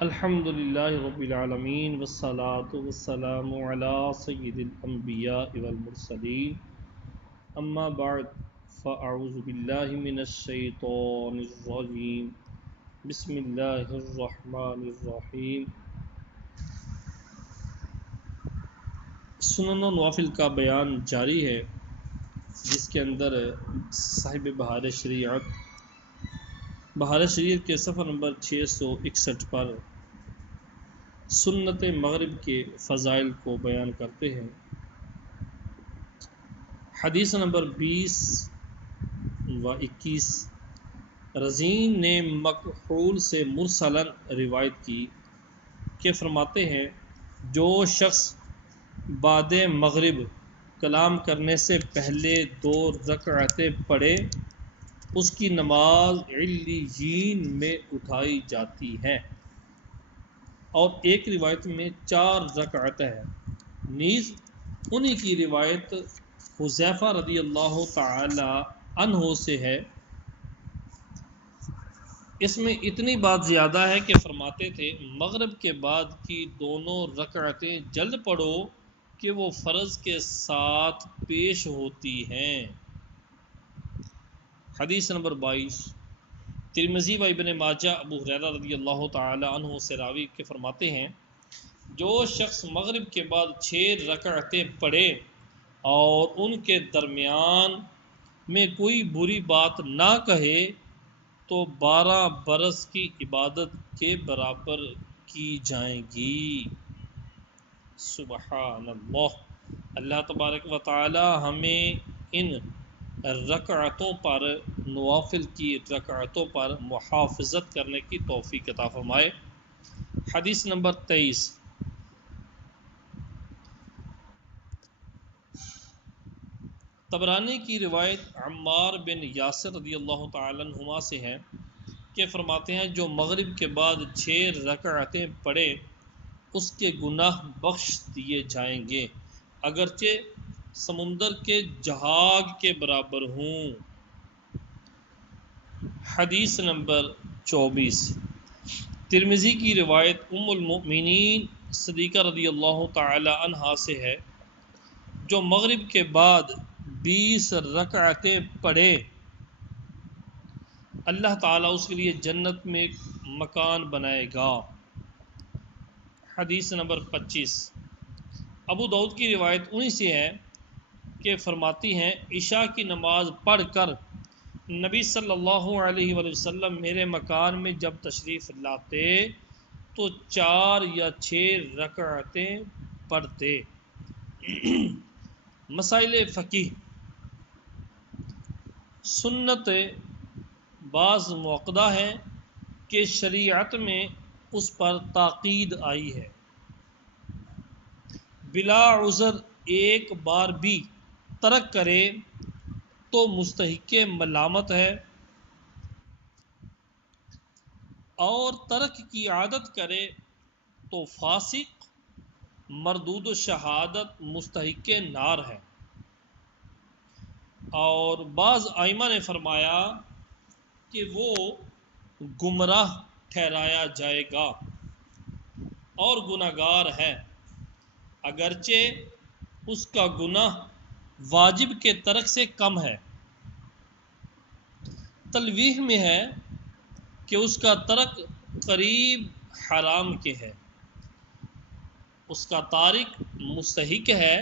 الحمدللہ رب العالمین والصلاة والسلام علی سید الانبیاء والمرسلین اما بعد فاعوذ باللہ من الشیطان الرجیم بسم اللہ الرحمن الرحیم۔ سنن و نوافل کا بیان جاری ہے، جس کے اندر صاحب بہار شریعت کے صفحہ نمبر 661 پر سنت مغرب کے فضائل کو بیان کرتے ہیں۔ حدیث نمبر 20 و 21 رزین نے مکحول سے مرسلاً روایت کی کہ فرماتے ہیں، جو شخص بعد مغرب کلام کرنے سے پہلے 2 رکعتیں پڑھے اس کی نماز علیین میں اٹھائی جاتی ہے، اور ایک روایت میں 4 رکعت ہے۔ نیز انہی کی روایت حذیفہ رضی اللہ تعالی عنہ سے ہے، اس میں اتنی بات زیادہ ہے کہ فرماتے تھے مغرب کے بعد کی دونوں رکعتیں جلد پڑھو کہ وہ فرض کے ساتھ پیش ہوتی ہیں۔ حدیث نمبر 22 ترمذی و ابن ماجہ ابو ہریرہ رضی اللہ تعالی عنہ سے راوی کے فرماتے ہیں، جو شخص مغرب کے بعد 6 رکعتیں پڑھے اور ان کے درمیان میں کوئی بری بات نہ کہے تو 12 برس کی عبادت کے برابر کی جائیں گی۔ سبحان اللہ۔ اللہ تبارک و تعالی ہمیں ان رکعتوں پر، نوافل کی رکعتوں پر محافظت کرنے کی توفیق عطا فرمائے۔ حدیث نمبر 23 طبرانی کی روایت عمار بن یاسر رضی اللہ تعالی عنہما سے ہے کہ فرماتے ہیں، جو مغرب کے بعد 6 رکعتیں پڑھے اس کے گناہ بخش دیے جائیں گے، اگرچہ سمندر کے جہاگ کے برابر ہوں۔ حدیث نمبر 24 ترمذی کی روایت ام المؤمنین صدیقہ رضی اللہ تعالی عنہا سے ہے، جو مغرب کے بعد 20 رکعتیں پڑھے اللہ تعالیٰ اس کے لیے جنت میں ایک مکان بنائے گا۔ حدیث نمبر 25 ابو داؤد کی روایت انہی سے ہے کہ فرماتی ہیں، عشاء کی نماز پڑھ کر نبی صلی اللہ علیہ وآلہ وسلم میرے مکان میں جب تشریف لاتے تو 4 یا 6 رکعتیں پڑھتے۔ مسائل فقہ۔ سنت بعض موقدہ ہے کہ شریعت میں اس پر تاکید آئی ہے، بلا عذر ایک بار بھی ترک کرے تو مستحق ملامت ہے، اور ترک کی عادت کرے تو فاسق مردود شہادت مستحق نار ہے۔ اور بعض ائمہ نے فرمایا کہ وہ گمراہ ٹھہرایا جائے گا اور گناہگار ہے، اگرچہ اس کا گناہ واجب کے ترک سے کم ہے۔ تلویح میں ہے کہ اس کا ترک قریب حرام کے ہے، اس کا تارک مستحق ہے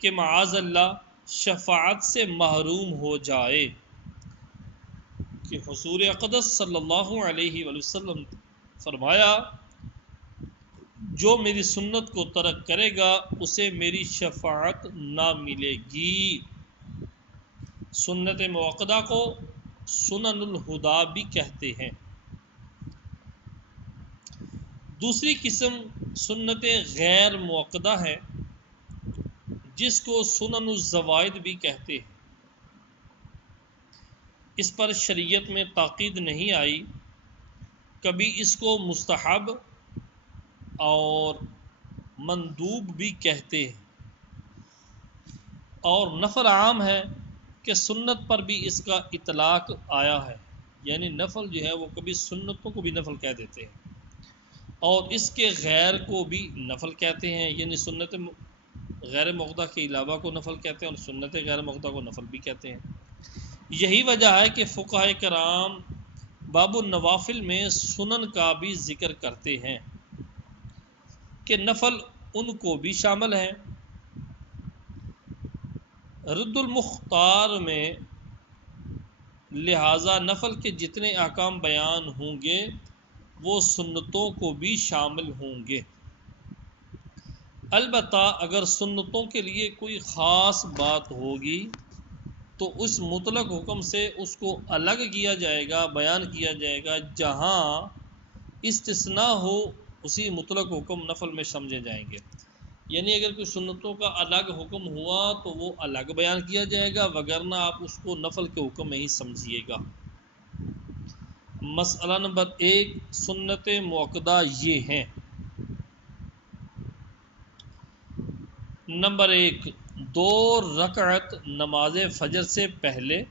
کہ معاذ اللہ شفاعت سے محروم ہو جائے، کہ حضور اقدس صلی اللہ علیہ وآلہ وسلم فرمایا، جو میری سنت کو ترک کرے گا اسے میری شفاعت نہ ملے گی۔ سنت موقدہ کو سنن الہدا بھی کہتے ہیں۔ دوسری قسم سنت غیر موقدہ ہے، جس کو سنن الزوائد بھی کہتے ہیں۔ اس پر شریعت میں تاکید نہیں آئی، کبھی اس کو مستحب اور مندوب بھی کہتے ہیں، اور نفل عام ہے کہ سنت پر بھی اس کا اطلاق آیا ہے، یعنی نفل جو ہے وہ کبھی سنتوں کو بھی نفل کہہ دیتے ہیں، اور اس کے غیر کو بھی نفل کہتے ہیں، یعنی سنت غیر مقدہ کے علاوہ کو نفل کہتے ہیں اور سنت غیر مقدہ کو نفل بھی کہتے ہیں۔ یہی وجہ ہے کہ فقہاء کرام باب النوافل میں سنن کا بھی ذکر کرتے ہیں کہ نفل ان کو بھی شامل ہیں۔ رد المختار میں لہٰذا نفل کے جتنے احکام بیان ہوں گے وہ سنتوں کو بھی شامل ہوں گے۔ البتہ اگر سنتوں کے لیے کوئی خاص بات ہوگی تو اس مطلق حکم سے اس کو الگ کیا جائے گا، بیان کیا جائے گا۔ جہاں استثناء ہو اسی مطلق حکم نفل میں سمجھے جائیں گے، یعنی اگر کوئی سنتوں کا الگ حکم ہوا تو وہ الگ بیان کیا جائے گا، وگرنہ آپ اس کو نفل کے حکم میں ہی سمجھیے گا۔ مسئلہ نمبر 1، سنت مؤکدہ یہ ہیں۔ نمبر 1، 2 رکعت نماز فجر سے پہلے۔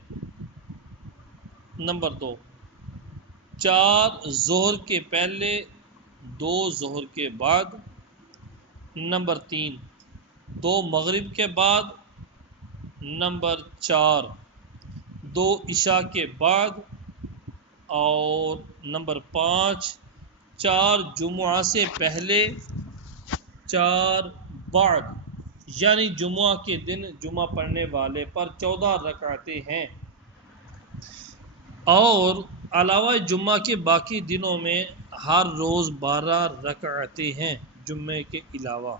نمبر 2، 4 ظہر کے پہلے، 2 ظہر کے بعد۔ نمبر 3، 2 مغرب کے بعد۔ نمبر 4، 2 عشاء کے بعد۔ اور نمبر 5، 4 جمعہ سے پہلے، 4 بعد، یعنی جمعہ کے دن جمعہ پڑھنے والے پر 14 رکعتیں ہیں، اور علاوہ جمعہ کے باقی دنوں میں ہر روز 12 رکعتیں ہیں جمعے کے علاوہ۔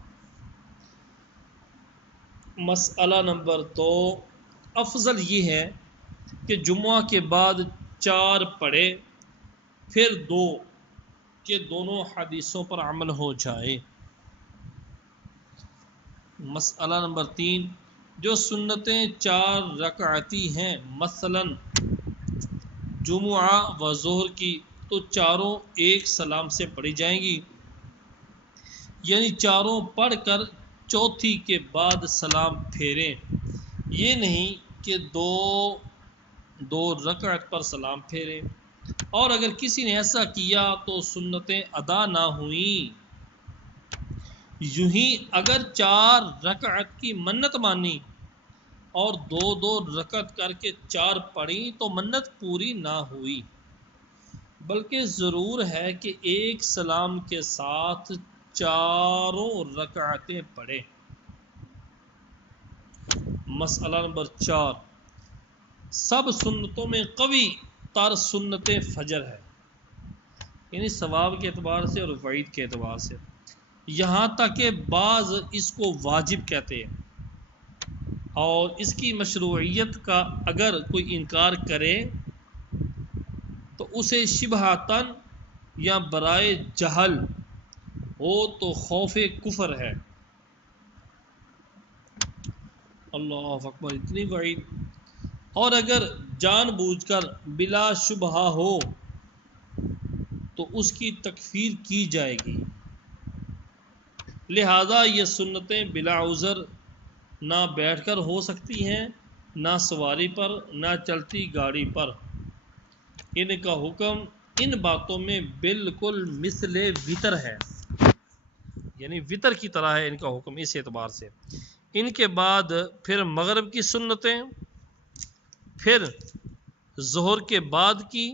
مسئلہ نمبر 2، افضل یہ ہے کہ جمعہ کے بعد 4 پڑھے پھر 2، کہ دونوں حدیثوں پر عمل ہو جائے۔ مسئلہ نمبر 3، جو سنتیں 4 رکعتی ہیں، مثلا جمعہ و ظہر کی، تو چاروں ایک سلام سے پڑھی جائیں گی، یعنی چاروں پڑھ کر چوتھی کے بعد سلام پھیریں، یہ نہیں کہ دو رکعت پر سلام پھیریں۔ اور اگر کسی نے ایسا کیا تو سنتیں ادا نہ ہوئیں۔ یوں ہی اگر 4 رکعت کی منت مانی اور 2 رکعت کر کے 4 پڑھی تو منت پوری نہ ہوئی، بلکہ ضرور ہے کہ ایک سلام کے ساتھ 4 رکعتیں پڑھے۔ مسئلہ نمبر 4، سب سنتوں میں قوی تر سنت فجر ہے، یعنی ثواب کے اعتبار سے اور وعید کے اعتبار سے، یہاں تک کہ بعض اس کو واجب کہتے ہیں، اور اس کی مشروعیت کا اگر کوئی انکار کرے تو اسے شبہتاً یا برائے جہل ہو تو خوف کفر ہے۔ اللہ اکبر، اتنی وعید! اور اگر جان بوجھ کر بلا شبہ ہو تو اس کی تکفیر کی جائے گی۔ لہذا یہ سنتیں بلا عذر نہ بیٹھ کر ہو سکتی ہیں، نہ سواری پر، نہ چلتی گاڑی پر۔ ان کا حکم ان باتوں میں بالکل مثل وطر ہے، یعنی وطر کی طرح ہے ان کا حکم اس اعتبار سے۔ ان کے بعد پھر مغرب کی سنتیں، پھر ظہر کے بعد کی،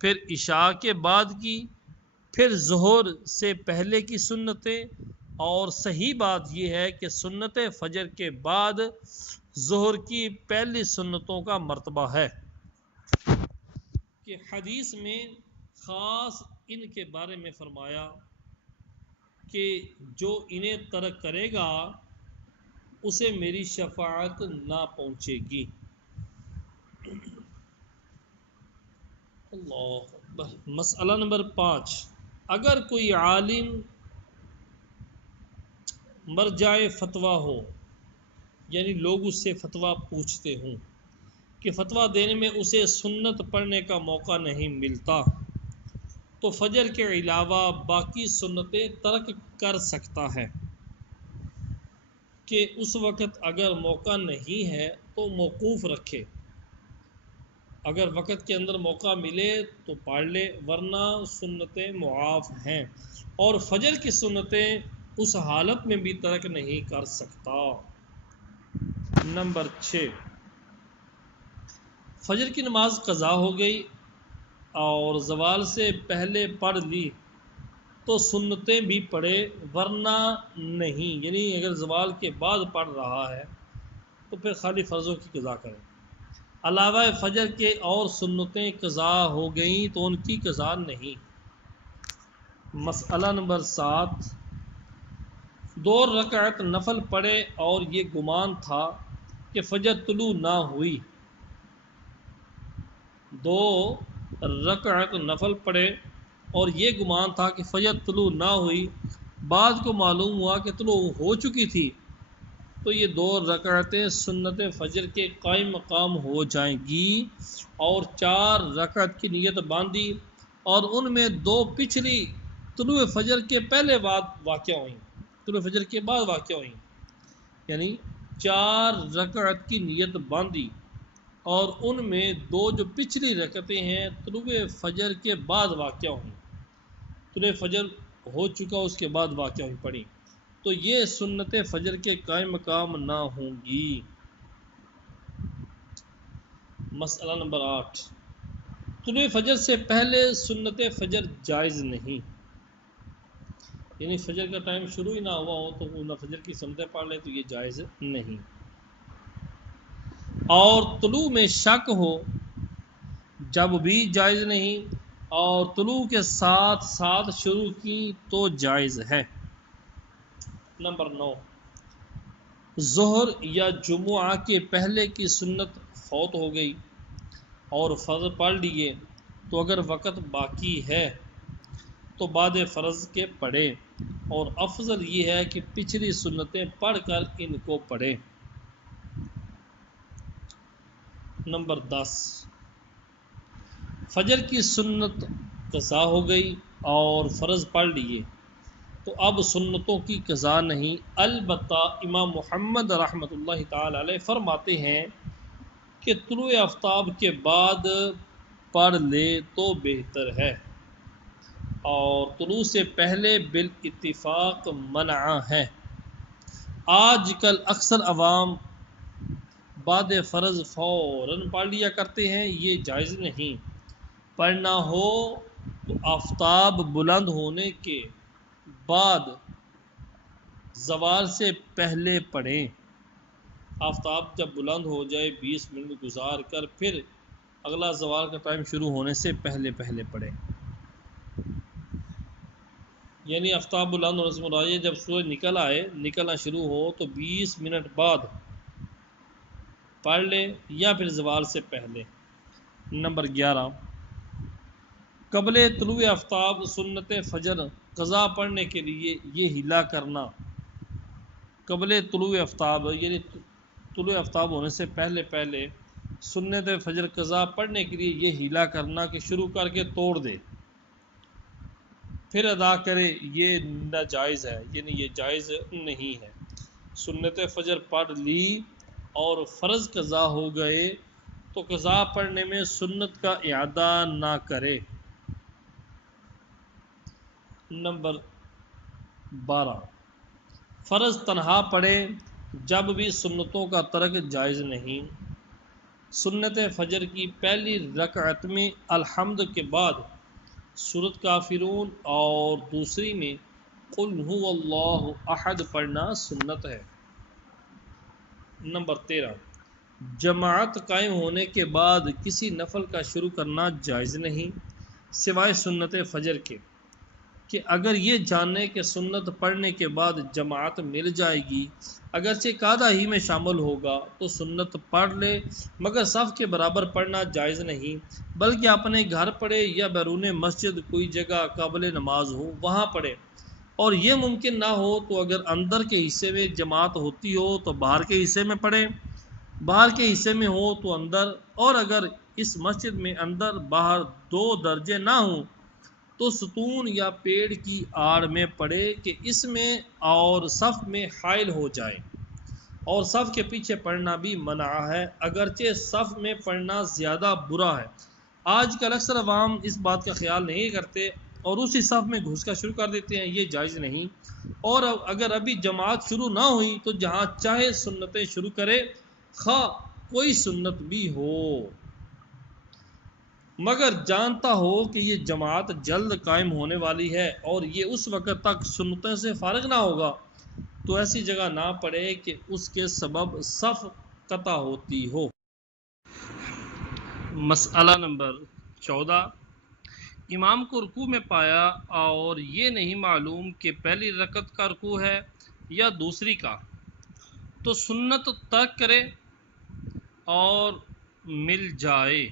پھر عشاء کے بعد کی، پھر ظہر سے پہلے کی سنتیں، اور صحیح بات یہ ہے کہ سنت فجر کے بعد ظہر کی پہلی سنتوں کا مرتبہ ہے، کہ حدیث میں خاص ان کے بارے میں فرمایا کہ جو انہیں ترک کرے گا اسے میری شفاعت نہ پہنچے گی۔ اللہ اکبر۔ مسئلہ نمبر 5، اگر کوئی عالم مرجع فتویٰ ہو، یعنی لوگ اس سے فتویٰ پوچھتے ہوں کہ فتویٰ دینے میں اسے سنت پڑھنے کا موقع نہیں ملتا، تو فجر کے علاوہ باقی سنتیں ترک کر سکتا ہے، کہ اس وقت اگر موقع نہیں ہے تو موقوف رکھے، اگر وقت کے اندر موقع ملے تو پڑھ لے، ورنہ سنتیں معاف ہیں، اور فجر کی سنتیں اس حالت میں بھی ترک نہیں کر سکتا۔ نمبر 6، فجر کی نماز قضا ہو گئی اور زوال سے پہلے پڑھ لی تو سنتیں بھی پڑھے، ورنہ نہیں، یعنی اگر زوال کے بعد پڑھ رہا ہے تو پھر خالی فرضوں کی قضا کریں۔ علاوہ فجر کے اور سنتیں قضا ہو گئیں تو ان کی قضا نہیں۔ مسئلہ نمبر 7، 2 رکعت نفل پڑھے اور یہ گمان تھا کہ فجر طلوع نہ ہوئی۔ 2 رکعت نفل پڑھے اور یہ گمان تھا کہ فجر طلوع نہ ہوئی، بعد کو معلوم ہوا کہ طلوع ہو چکی تھی، تو یہ 2 رکعتیں سنت فجر کے قائم مقام ہو جائیں گی، اور 4 رکعت کی نیت باندھی، اور ان میں 2 پچھلی طلوع فجر کے پہلے بعد واقع ہوئیں، طلوع فجر کے بعد واقع ہوئیں، یعنی 4 رکعت کی نیت باندھی، اور ان میں 2 جو پچھلی رکعتیں ہیں طلوع فجر کے بعد واقع ہوئیں، طلوع فجر ہو چکا اس کے بعد واقع ہوئی پڑھی، تو یہ سنت فجر کے قائم مقام نہ ہوں گی۔ مسئلہ نمبر 8، طلوع فجر سے پہلے سنت فجر جائز نہیں، یعنی فجر کا ٹائم شروع ہی نہ ہوا ہو تو وہ فجر کی سنتیں پڑھ لے تو یہ جائز نہیں، اور طلوع میں شک ہو جب بھی جائز نہیں، اور طلوع کے ساتھ ساتھ شروع کی تو جائز ہے۔ نمبر 9، ظہر یا جمعہ کے پہلے کی سنت فوت ہو گئی اور فرض پڑھ لیے تو اگر وقت باقی ہے تو بعد فرض کے پڑھے، اور افضل یہ ہے کہ پچھلی سنتیں پڑھ کر ان کو پڑھے۔ نمبر 10، فجر کی سنت قضا ہو گئی اور فرض پڑھ لیے تو اب سنتوں کی قضا نہیں، البتہ امام محمد رحمۃ اللہ تعالی علیہ فرماتے ہیں کہ طلوع آفتاب کے بعد پڑھ لے تو بہتر ہے، اور طلوع سے پہلے بالاتفاق منع ہے۔ آج کل اکثر عوام بعد فرض فوراً پڑھ لیا کرتے ہیں، یہ جائز نہیں، پڑھنا ہو تو آفتاب بلند ہونے کے بعد زوال سے پہلے پڑھیں، آفتاب جب بلند ہو جائے 20 منٹ گزار کر پھر اگلا زوال کا ٹائم شروع ہونے سے پہلے پڑھیں، یعنی آفتاب بلند ہونے سے مراد ہے جب سورج نکلنا شروع ہو تو 20 منٹ بعد پڑھ لے یا پھر زوال سے پہلے۔ نمبر 11، قبل طلوع آفتاب سنت فجر قضا پڑھنے کے لیے یہ ہیلا کرنا، قبل طلوع آفتاب یعنی طلوع آفتاب ہونے سے پہلے سنت فجر قضا پڑھنے کے لیے یہ ہیلا کرنا کہ شروع کر کے توڑ دے پھر ادا کرے، یہ ناجائز ہے، یعنی یہ جائز نہیں ہے۔ سنت فجر پڑھ لی اور فرض قضا ہو گئے تو قضا پڑھنے میں سنت کا اعادہ نہ کرے۔ نمبر 12، فرض تنہا پڑھے جب بھی سنتوں کا ترک جائز نہیں۔ سنت فجر کی پہلی رکعت میں الحمد کے بعد سورۃ کافرون اور دوسری میں قل هو اللہ احد پڑھنا سنت ہے۔ نمبر 13، جماعت قائم ہونے کے بعد کسی نفل کا شروع کرنا جائز نہیں سوائے سنت فجر کے، کہ اگر یہ جانے کہ سنت پڑھنے کے بعد جماعت مل جائے گی اگرچہ قعدہ ہی میں شامل ہوگا تو سنت پڑھ لے، مگر صف کے برابر پڑھنا جائز نہیں، بلکہ اپنے گھر پڑھے یا بیرون مسجد کوئی جگہ قابل نماز ہو وہاں پڑھے، اور یہ ممکن نہ ہو تو اگر اندر کے حصے میں جماعت ہوتی ہو تو باہر کے حصے میں پڑھے، باہر کے حصے میں ہو تو اندر، اور اگر اس مسجد میں اندر باہر 2 درجے نہ ہوں تو ستون یا پیڑ کی آڑ میں پڑھے کہ اس میں اور صف میں حائل ہو جائے، اور صف کے پیچھے پڑھنا بھی منع ہے، اگرچہ صف میں پڑھنا زیادہ برا ہے۔ آج کل اکثر عوام اس بات کا خیال نہیں کرتے اور اسی صف میں گھس کر شروع کر دیتے ہیں، یہ جائز نہیں۔ اور اگر ابھی جماعت شروع نہ ہوئی تو جہاں چاہے سنتیں شروع کرے، خواہ کوئی سنت بھی ہو، مگر جانتا ہو کہ یہ جماعت جلد قائم ہونے والی ہے اور یہ اس وقت تک سنتوں سے فارغ نہ ہوگا، تو ایسی جگہ نہ پڑے کہ اس کے سبب صف قطع ہوتی ہو۔ مسئلہ نمبر 14، امام کو رکوع میں پایا اور یہ نہیں معلوم کہ پہلی رکعت کا رکوع ہے یا دوسری کا، تو سنت ترک کرے اور مل جائے،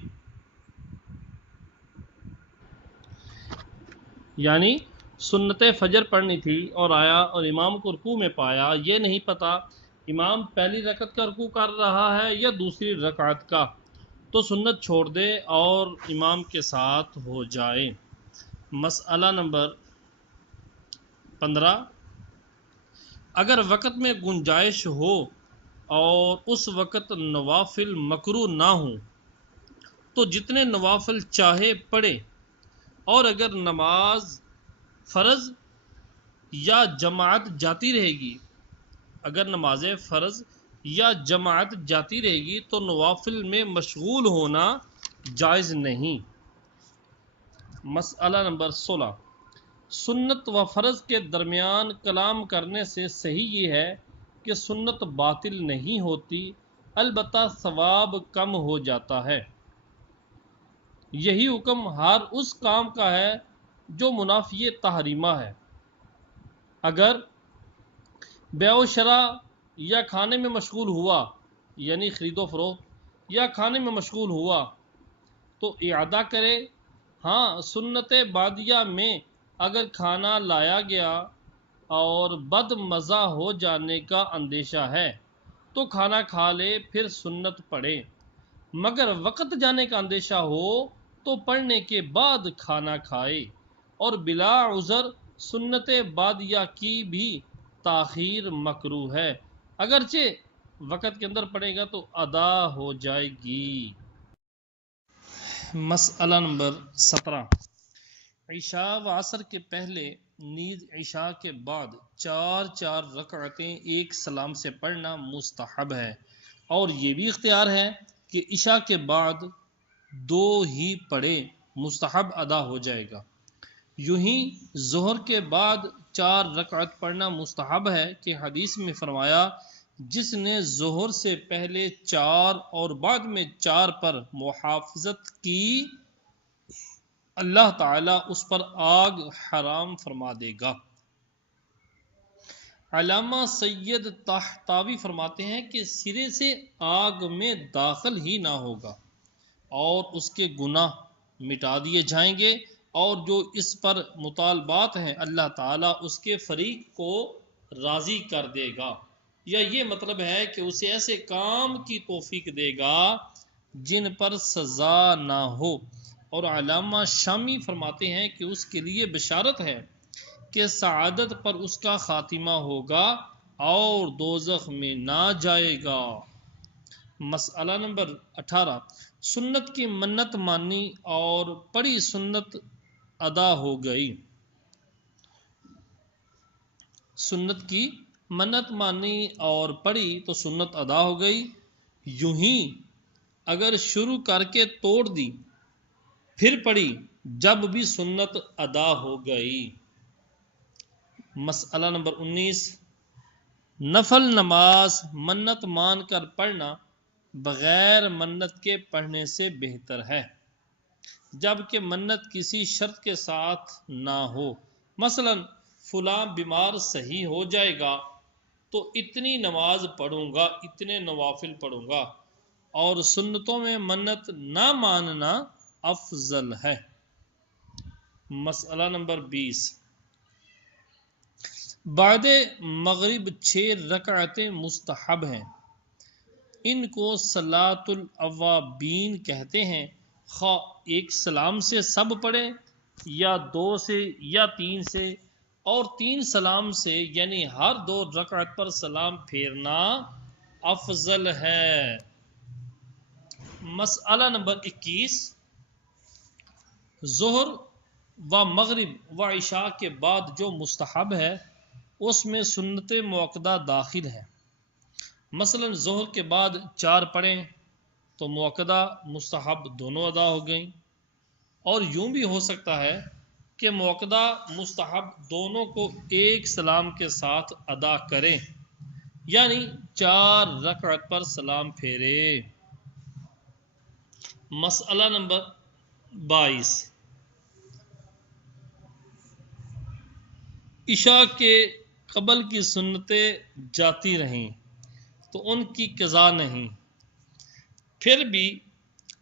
یعنی سنت فجر پڑھنی تھی اور آیا اور امام کو رکوع میں پایا، یہ نہیں پتا امام پہلی رکعت کا رکوع کر رہا ہے یا دوسری رکعت کا، تو سنت چھوڑ دے اور امام کے ساتھ ہو جائے۔ مسئلہ نمبر 15، اگر وقت میں گنجائش ہو اور اس وقت نوافل مکروہ نہ ہوں تو جتنے نوافل چاہے پڑھے، اور اگر نماز فرض یا جماعت جاتی رہے گی، اگر نماز فرض یا جماعت جاتی رہے گی تو نوافل میں مشغول ہونا جائز نہیں۔ مسئلہ نمبر 16، سنت و فرض کے درمیان کلام کرنے سے صحیح یہ ہے کہ سنت باطل نہیں ہوتی، البتہ ثواب کم ہو جاتا ہے۔ یہی حکم ہر اس کام کا ہے جو منافی تحریمہ ہے۔ اگر بیع و شرع یا کھانے میں مشغول ہوا، یعنی خرید و فروخت یا کھانے میں مشغول ہوا تو اعادہ کرے۔ ہاں، سنت بعدیہ میں اگر کھانا لایا گیا اور بد مزہ ہو جانے کا اندیشہ ہے تو کھانا کھا لے، پھر سنت پڑھے، مگر وقت جانے کا اندیشہ ہو تو پڑھنے کے بعد کھانا کھائے، اور بلا عذر سنت بعدیہ کی بھی تاخیر مکروہ ہے، اگرچہ وقت کے اندر پڑے گا تو ادا ہو جائے گی۔ مسئلہ نمبر 17، عشاء و عصر کے پہلے نیز عشاء کے بعد 4 رکعتیں ایک سلام سے پڑھنا مستحب ہے، اور یہ بھی اختیار ہے کہ عشاء کے بعد 2 ہی پڑھے، مستحب ادا ہو جائے گا۔ یوں ہی ظہر کے بعد 4 رکعت پڑھنا مستحب ہے کہ حدیث میں فرمایا، جس نے ظہر سے پہلے 4 اور بعد میں 4 پر محافظت کی، اللہ تعالیٰ اس پر آگ حرام فرما دے گا۔ علامہ سید طحطاوی فرماتے ہیں کہ سرے سے آگ میں داخل ہی نہ ہوگا اور اس کے گناہ مٹا دیے جائیں گے، اور جو اس پر مطالبات ہیں اللہ تعالیٰ اس کے فریق کو راضی کر دے گا، یا یہ مطلب ہے کہ اسے ایسے کام کی توفیق دے گا جن پر سزا نہ ہو۔ اور علامہ شامی فرماتے ہیں کہ اس کے لیے بشارت ہے کہ سعادت پر اس کا خاتمہ ہوگا اور دوزخ میں نہ جائے گا۔ مسئلہ نمبر 18، سنت کی منت مانی اور پڑھی سنت ادا ہو گئی۔ سنت کی منت مانی اور پڑھی تو سنت ادا ہو گئی، یوں ہی اگر شروع کر کے توڑ دی پھر پڑھی، جب بھی سنت ادا ہو گئی۔ مسئلہ نمبر 19، نفل نماز منت مان کر پڑھنا بغیر منت کے پڑھنے سے بہتر ہے، جبکہ منت کسی شرط کے ساتھ نہ ہو، مثلا فلاں بیمار صحیح ہو جائے گا تو اتنی نماز پڑھوں گا، اتنے نوافل پڑھوں گا، اور سنتوں میں منت نہ ماننا افضل ہے۔ مسئلہ نمبر 20، بعد مغرب 6 رکعتیں مستحب ہیں، ان کو صلاۃ الاوابین کہتے ہیں، خواہ ایک سلام سے سب پڑھے یا 2 سے یا 3 سے، اور 3 سلام سے، یعنی ہر 2 رکعت پر سلام پھیرنا افضل ہے۔ مسئلہ نمبر 21، ظہر و مغرب و عشاء کے بعد جو مستحب ہے اس میں سنت موقدہ داخل ہے۔ مثلا ظہر کے بعد 4 پڑھیں تو موقدہ مستحب دونوں ادا ہو گئیں، اور یوں بھی ہو سکتا ہے کہ موقدہ مستحب دونوں کو ایک سلام کے ساتھ ادا کریں، یعنی 4 رکعت پر سلام پھیرے۔ مسئلہ نمبر 22، عشاء کے قبل کی سنتیں جاتی رہیں تو ان کی قضا نہیں، پھر بھی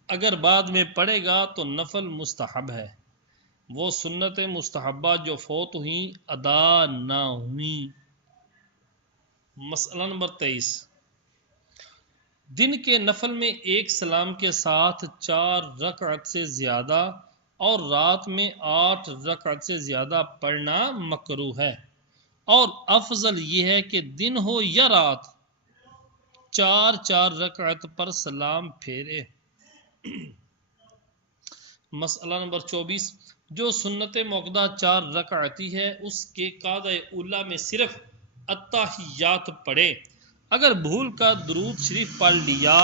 اگر بعد میں پڑھے گا تو نفل مستحب ہے، وہ سنت مستحبہ جو فوت ہوئیں ادا نہ ہوئیں۔ مسئلہ نمبر 23، دن کے نفل میں ایک سلام کے ساتھ 4 رکعت سے زیادہ اور رات میں 8 رکعت سے زیادہ پڑھنا مکروہ ہے، اور افضل یہ ہے کہ دن ہو یا رات 4 رکعت پر سلام پھیرے۔ مسئلہ نمبر 24، جو سنت موقدہ 4 رکعتی ہے اس کے قاعدہ اولیٰ میں صرف التحیات پڑھے، اگر بھول کا درود شریف پڑھ لیا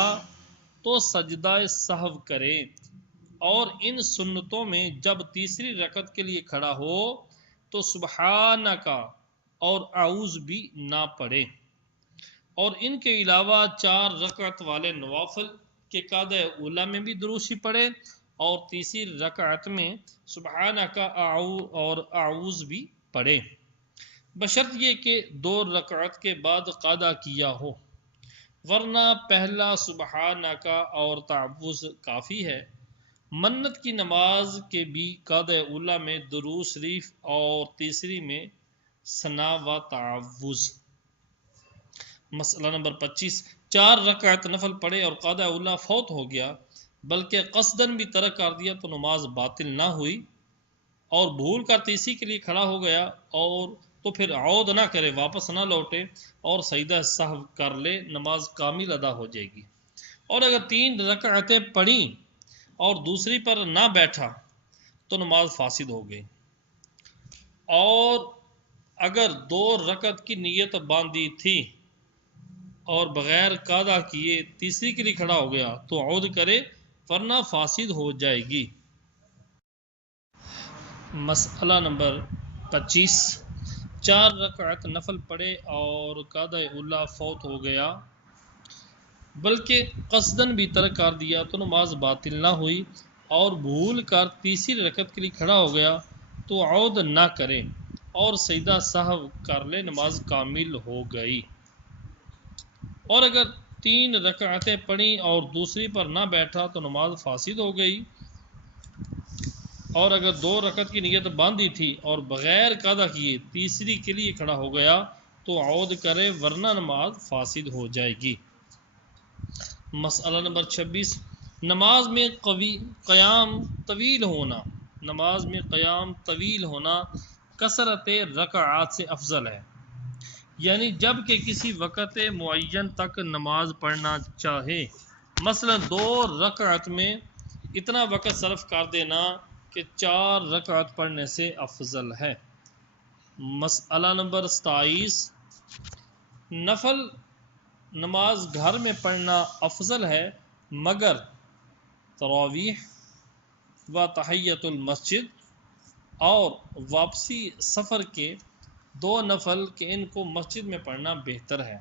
تو سجدہ سہو کرے، اور ان سنتوں میں جب تیسری رکعت کے لیے کھڑا ہو تو سبحانک اور اعوذ بھی نہ پڑھے، اور ان کے علاوہ 4 رکعت والے نوافل کے قاعدہ اولیٰ میں بھی درود شریف پڑھے، اور تیسری رکعت میں سبحانک اور اعوذ بھی پڑھے، بشرط یہ کہ 2 رکعت کے بعد قاعدہ کیا ہو، ورنہ پہلا سبحانک اور تعوذ کافی ہے۔ منت کی نماز کے بھی قاعدہ اولیٰ میں درود شریف اور تیسری میں ثنا و تعوذ۔ مسئلہ نمبر 25، 4 رکعت نفل پڑھے اور قاعدہ اولیٰ فوت ہو گیا بلکہ قصدن بھی ترک کر دیا تو نماز باطل نہ ہوئی، اور بھول کر تیسری کے لیے کھڑا ہو گیا اور تو پھر عود نہ کرے، واپس نہ لوٹے اور سجدہ سہو کر لے، نماز کامل ادا ہو جائے گی۔ اور اگر 3 رکعتیں پڑھیں اور دوسری پر نہ بیٹھا تو نماز فاسد ہو گئی، اور اگر 2 رکعت کی نیت باندھی تھی اور بغیر قاعدہ کیے تیسری کے لیے کھڑا ہو گیا تو عود کرے، ورنہ فاسد ہو جائے گی۔ مسئلہ نمبر 25، 4 رکعت نفل پڑھے اور قاعدہ اولیٰ فوت ہو گیا بلکہ قصدن بھی ترک کر دیا تو نماز باطل نہ ہوئی، اور بھول کر تیسری رکعت کے لیے کھڑا ہو گیا تو عود نہ کرے اور سجدہ سہو کر لے، نماز کامل ہو گئی۔ اور اگر 3 رکعتیں پڑھیں اور دوسری پر نہ بیٹھا تو نماز فاسد ہو گئی، اور اگر 2 رکعت کی نیت باندھی تھی اور بغیر قاعدہ کیے تیسری کے لیے کھڑا ہو گیا تو عود کرے، ورنہ نماز فاسد ہو جائے گی۔ مسئلہ نمبر 26، نماز میں قیام طویل ہونا، نماز میں قیام طویل ہونا کثرت رکعات سے افضل ہے، یعنی جب کہ کسی وقت معین تک نماز پڑھنا چاہے، مثلا 2 رکعت میں اتنا وقت صرف کر دینا کہ 4 رکعت پڑھنے سے افضل ہے۔ مسئلہ نمبر 27، نفل نماز گھر میں پڑھنا افضل ہے، مگر تراویح و تحیت المسجد اور واپسی سفر کے 2 نفل کہ ان کو مسجد میں پڑھنا بہتر ہے،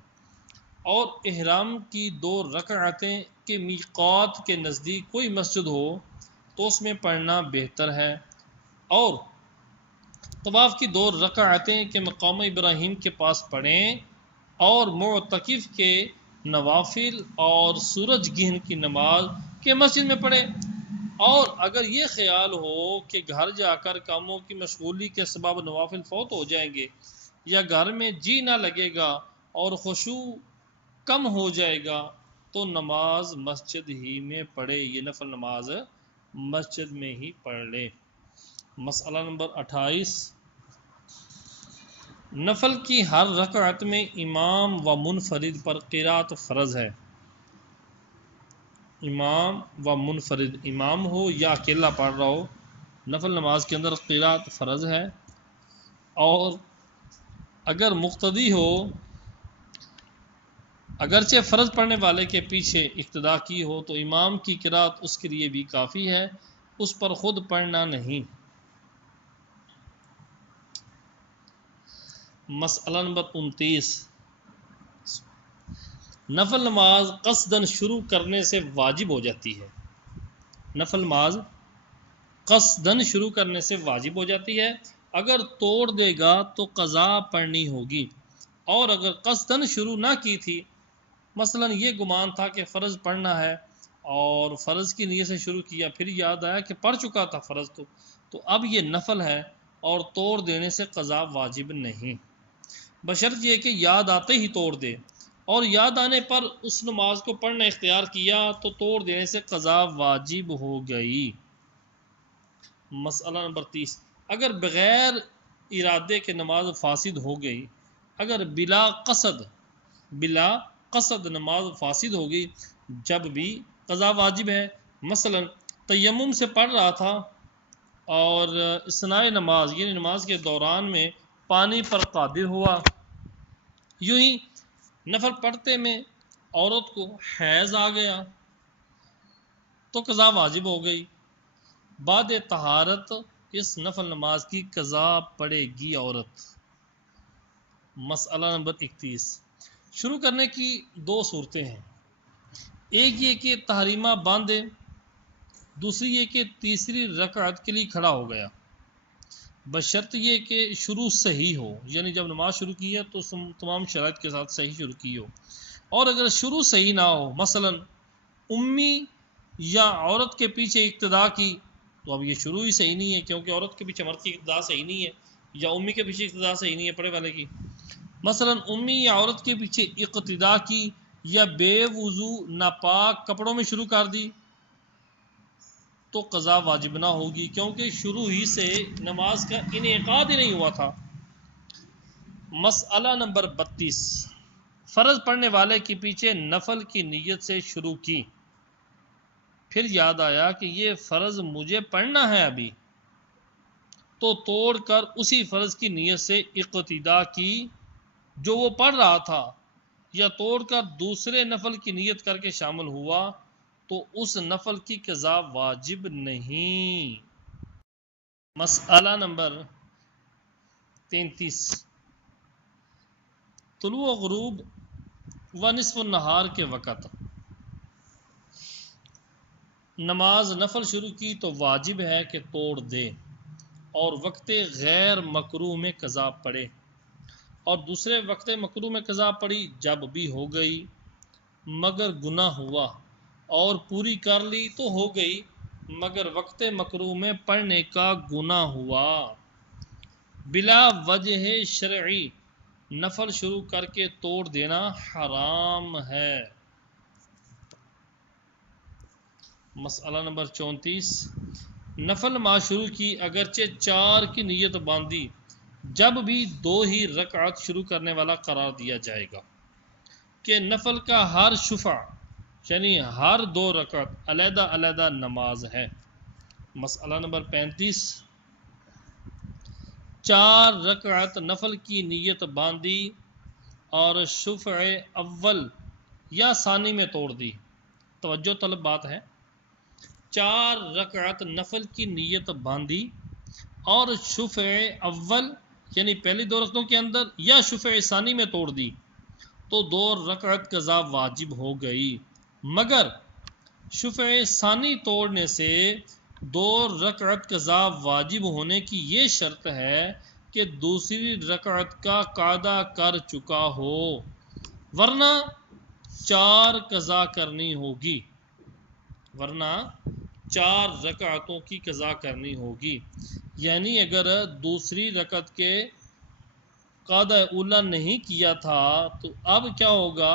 اور احرام کی 2 رکعتیں کے میقات کے نزدیک کوئی مسجد ہو تو اس میں پڑھنا بہتر ہے، اور طواف کی 2 رکعتیں کے مقام ابراہیم کے پاس پڑھیں، اور معتکف کے نوافل اور سورج گرہن کی نماز کے مسجد میں پڑھیں، اور اگر یہ خیال ہو کہ گھر جا کر کاموں کی مشغولی کے سبب نوافل فوت ہو جائیں گے یا گھر میں جی نہ لگے گا اور خشوع کم ہو جائے گا تو نماز مسجد ہی میں پڑھے، یہ نفل نماز مسجد میں ہی پڑھ لے۔ مسئلہ نمبر 28، نفل کی ہر رکعت میں امام و منفرد پر قرات فرض ہے. امام و منفرد، امام ہو یا اکیلا پڑھ رہا ہو، نفل نماز کے اندر قرات فرض ہے. اور اگر مقتدی ہو، اگرچہ فرض پڑھنے والے کے پیچھے اقتدا کی ہو تو امام کی قرات اس کے لیے بھی کافی ہے، اس پر خود پڑھنا نہیں. مسئلہ نمبر 29. نفل نماز قصدن شروع کرنے سے واجب ہو جاتی ہے. نفل نماز قصدن شروع کرنے سے واجب ہو جاتی ہے. اگر توڑ دے گا تو قضا پڑھنی ہوگی. اور اگر قصدن شروع نہ کی تھی، مثلا یہ گمان تھا کہ فرض پڑھنا ہے اور فرض کی نیت سے شروع کیا، پھر یاد آیا کہ پڑھ چکا تھا فرض، تو اب یہ نفل ہے اور توڑ دینے سے قضا واجب نہیں، بشرط یہ کہ یاد آتے ہی توڑ دے، اور یاد آنے پر اس نماز کو پڑھنا اختیار کیا تو توڑ دینے سے قضا واجب ہو گئی. مسئلہ نمبر 30. اگر بغیر ارادے کے نماز فاسد ہو گئی، اگر بلا قصد نماز فاسد ہو گئی، جب بھی قضا واجب ہے. مثلا تیمم سے پڑھ رہا تھا اور اثناء نماز یعنی نماز کے دوران میں پانی پر قادر ہوا، یوں ہی نفل پڑھتے میں عورت کو حیض آ گیا تو قضا واجب ہو گئی. بعد طہارت اس نفل نماز کی قضا پڑے گی عورت. مسئلہ نمبر 31. شروع کرنے کی دو صورتیں ہیں. ایک یہ کہ تحریمہ باندھے، دوسری یہ کہ تیسری رکعت کے لیے کھڑا ہو گیا، بشرط یہ کہ شروع صحیح ہو، یعنی جب نماز شروع کی ہے تو تمام شرائط کے ساتھ صحیح شروع کی ہو. اور اگر شروع صحیح نہ ہو، مثلا امی یا عورت کے پیچھے اقتدا کی، تو اب یہ شروع ہی صحیح نہیں ہے، کیونکہ عورت کے پیچھے مرد کی اقتدا صحیح نہیں ہے، یا امی کے پیچھے اقتدا صحیح نہیں ہے پڑھے والے کی. مثلا امی یا عورت کے پیچھے اقتدا کی یا بے وضو ناپاک کپڑوں میں شروع کر دی تو قضا واجب نہ ہوگی، کیونکہ شروع ہی سے نماز کا انعقاد ہی نہیں ہوا تھا. مسئلہ نمبر 32. فرض پڑھنے والے کے پیچھے نفل کی نیت سے شروع کی، پھر یاد آیا کہ یہ فرض مجھے پڑھنا ہے ابھی، تو توڑ کر اسی فرض کی نیت سے اقتدا کی جو وہ پڑھ رہا تھا، یا توڑ کر دوسرے نفل کی نیت کر کے شامل ہوا تو اس نفل کی قضا واجب نہیں. مسئلہ نمبر 33. طلوع و غروب و نصف النہار کے وقت نماز نفل شروع کی تو واجب ہے کہ توڑ دے اور وقت غیر مکروہ میں قضا پڑے، اور دوسرے وقت مکروہ میں قضا پڑی جب بھی ہو گئی، مگر گناہ ہوا، اور پوری کر لی تو ہو گئی، مگر وقت مکروہ میں پڑھنے کا گناہ ہوا. بلا وجہ شرعی نفل شروع کر کے توڑ دینا حرام ہے. مسئلہ نمبر 34. نفل نماز شروع کی، اگرچہ 4 کی نیت باندھی، جب بھی 2 ہی رکعت شروع کرنے والا قرار دیا جائے گا کہ نفل کا ہر شفع یعنی ہر 2 رکعت علیحدہ علیحدہ نماز ہے. مسئلہ نمبر 35. 4 رکعت نفل کی نیت باندھی اور شفع اول یا ثانی میں توڑ دی. توجہ طلب بات ہے، 4 رکعت نفل کی نیت باندھی اور شفع اول یعنی پہلی 2 رکعتوں کے اندر یا شفع ثانی میں توڑ دی تو 2 رکعت قضا واجب ہو گئی، مگر شفع ثانی توڑنے سے 2 رکعت قضا واجب ہونے کی یہ شرط ہے کہ دوسری رکعت کا قاعدہ کر چکا ہو، ورنہ 4 قضا کرنی ہوگی، ورنہ 4 رکعتوں کی قضا کرنی ہوگی. یعنی اگر دوسری رکعت کے قاعدہ اولا نہیں کیا تھا تو اب کیا ہوگا،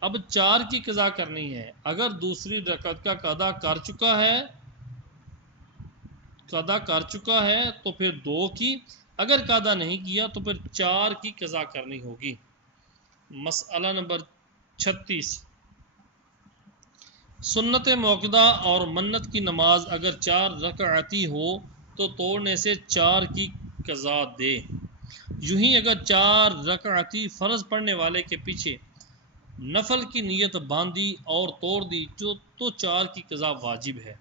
اب 4 کی قضا کرنی ہے. اگر دوسری رکعت کا قاعدہ کر چکا ہے تو پھر 2 کی، اگر قضا نہیں کیا تو پھر 4 کی قضا کرنی ہوگی۔ مسئلہ نمبر 36، سنت موقدہ اور منت کی نماز اگر 4 رکعتی ہو تو توڑنے سے 4 کی قضا دے۔ یوں ہی اگر 4 رکعتی فرض پڑھنے والے کے پیچھے نفل کی نیت باندھی اور توڑ دی تو 4 کی قضا واجب ہے۔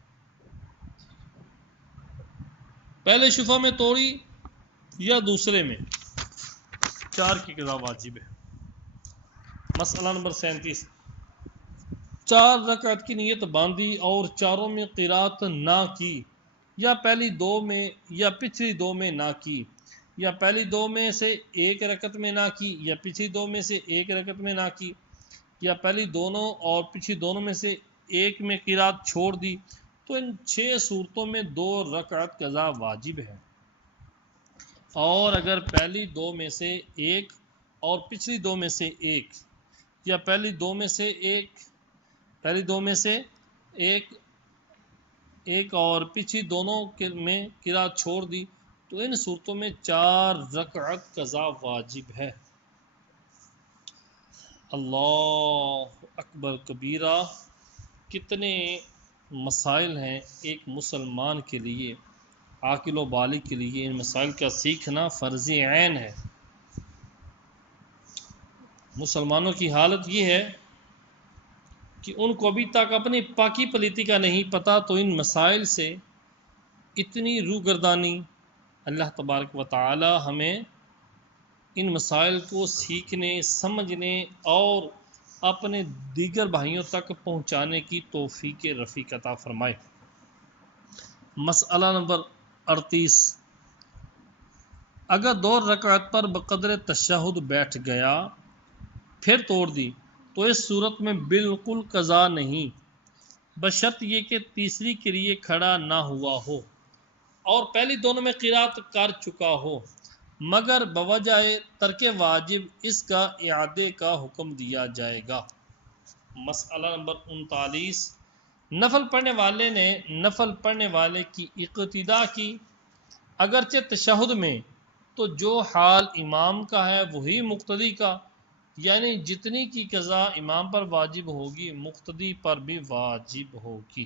پہلے شفع میں توڑی یا دوسرے میں، 4 کی قضا واجب ہے۔ مسئلہ نمبر 37، 4 رکعت کی نیت باندھی اور چاروں میں قرات نہ کی، یا پہلی 2 میں یا پچھلی 2 میں نہ کی، یا پہلی 2 میں سے ایک رکعت میں نہ کی، یا پچھلی 2 میں سے ایک رکعت میں نہ کی، یا پہلی دونوں اور پچھلی دونوں میں سے ایک میں قرات چھوڑ دی، تو ان 6 صورتوں میں 2 رکعت قضا واجب ہے۔ اور اگر پہلی 2 میں سے ایک اور پچھلی 2 میں سے ایک، یا پہلی 2 میں سے ایک اور پچھلی دونوں میں قرات چھوڑ دی، تو ان صورتوں میں 4 رکعت قضا واجب ہے۔ اللہ اکبر کبیرہ، کتنے مسائل ہیں ایک مسلمان کے لیے، عاقل و بالغ کے لیے ان مسائل کا سیکھنا فرض عین ہے۔ مسلمانوں کی حالت یہ ہے کہ ان کو ابھی تک اپنی پاکی پلیتی کا نہیں پتہ، تو ان مسائل سے اتنی روگردانی۔ اللہ تبارک و تعالی ہمیں ان مسائل کو سیکھنے، سمجھنے اور اپنے دیگر بھائیوں تک پہنچانے کی توفیق رفیق عطا فرمائے۔ مسئلہ نمبر 38، اگر 2 رکعت پر بقدر تشہد بیٹھ گیا پھر توڑ دی تو اس صورت میں بالکل قضا نہیں، بشرط یہ کہ تیسری کے لیے کھڑا نہ ہوا ہو اور پہلی دونوں میں قرات کر چکا ہو، مگر بوجہ ترک واجب اس کا اعادے کا حکم دیا جائے گا۔ مسئلہ نمبر 39، نفل پڑھنے والے نے نفل پڑھنے والے کی اقتداء کی اگرچہ تشہد میں، تو جو حال امام کا ہے وہی مقتدی کا، یعنی جتنی کی قضا امام پر واجب ہوگی مقتدی پر بھی واجب ہوگی۔